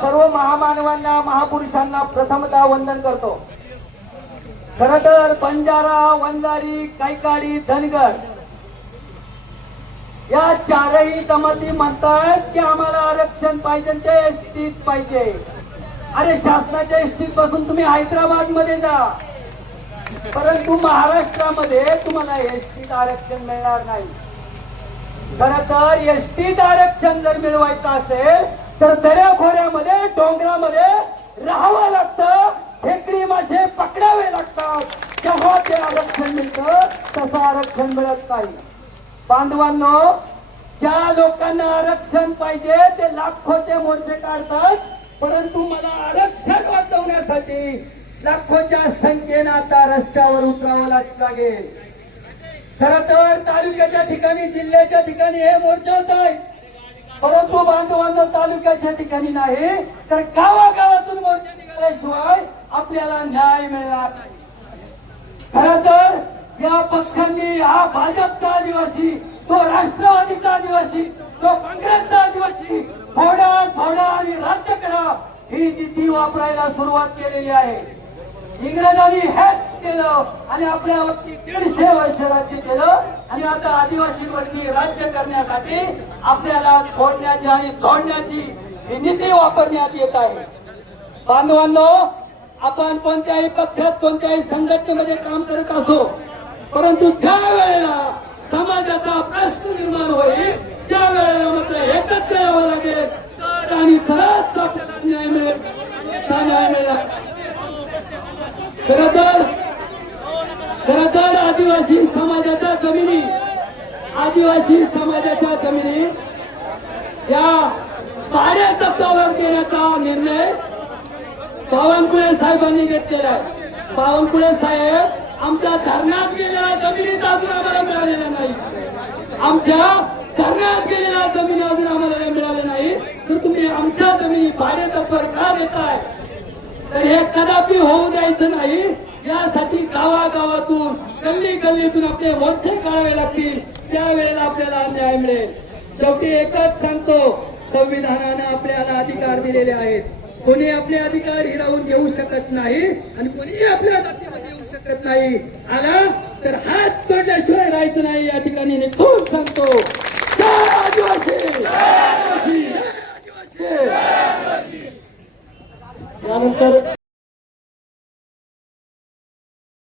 सर्व महामानवांना महापुरुषांना प्रथमता वंदन करतो. खर तर बंजारा वंजारी कैकाडी धनगर या चारही जमाती म्हणतात की आम्हाला आरक्षण पाहिजे ते एसटीत पाहिजे. अरे शासनाच्या एसटीत बसून तुम्ही हैदराबादमध्ये जा. परंतु महाराष्ट्रामध्ये तुम्हाला एसटीत आरक्षण मिळणार नाही. खर तर एसटीत आरक्षण जर मिळवायचं असेल तर दऱ्याखोऱ्यामध्ये डोंगरामध्ये राहावं लागतं. खेकडी मासे पकडावे लागतात. तेव्हा ते आरक्षण मिळतं तसं आरक्षण मिळत नाही. बांधवांनो ज्या लोकांना आरक्षण पाहिजे ते लाखोचे मोर्चे काढतात. परंतु मला आरक्षण वाचवण्यासाठी लाखोच्या संख्येनं आता रस्त्यावर उतरावं लाग- लागेल. खर तर तालुक्याच्या ठिकाणी जिल्ह्याच्या ठिकाणी हे मोर्चा होत. आहे परंतु बांधवांना तालुक्याच्या ठिकाणी नाही तर गावागावातून मोर्चे निघाल्याशिवाय आपल्याला न्याय मिळणार नाही. खर तर या पक्षांनी हा भाजपचा आदिवासी तो राष्ट्रवादीचा आदिवासी तो काँग्रेसचा आदिवासी थोडा थोडा आणि राज्य करा ही नीती वापरायला सुरुवात केलेली आहे. इंग्रजांनी हेच केलं आणि आपल्यावरती दीडशे वर्ष राज्य केलं. आणि आता आदिवासींवरती राज्य करण्यासाठी आपल्याला सोडण्याची आणि जोडण्याची ही नीती वापरण्यात येत आहे. बांधवांनो आपण कोणत्याही पक्षात कोणत्याही संघटनेमध्ये काम करत असो परंतु ज्या वेळेला समाजाचा प्रश्न निर्माण होईल त्या वेळेला मात्र एकच करावं लागेल तर आणि खरंच आपल्याला न्याय मिळेल असा न्याय मिळेल खर तर खर तर आदिवासी समाजाच्या जमिनी आदिवासी समाजाच्या जमिनी या पाड्या तत्वावर देण्याचा निर्णय बावनकुळे साहेबांनी घेतलेला आहे. बावनकुळे साहेब आमच्या धरणात गेलेल्या जमिनीचा अजून आम्हाला मिळालेला नाही. आमच्या धरणात गेलेल्या जमिनी अजून आम्हाला मिळाल्या नाही. तर तुम्ही आमच्या जमिनी भाडे तत्वर का देताय? तर हे कदापि होऊ द्यायचं नाही. यासाठी गावागावातून गल्ली गल्लीतून आपले मोर्चे काढावे लागतील. त्यावेळेला आपल्याला न्याय मिळेल. शेवटी एकच सांगतो संविधानाने आपल्याला अधिकार दिलेले आहेत. कोणी आपले अधिकार हिरावून घेऊ शकत नाही आणि कोणी आपल्या जातीमध्ये येऊ शकत नाही. आला तर हात तोडल्याशिवाय राहायचं नाही. या ठिकाणी निघून सांगतो. आदिवासी! त्यानंतर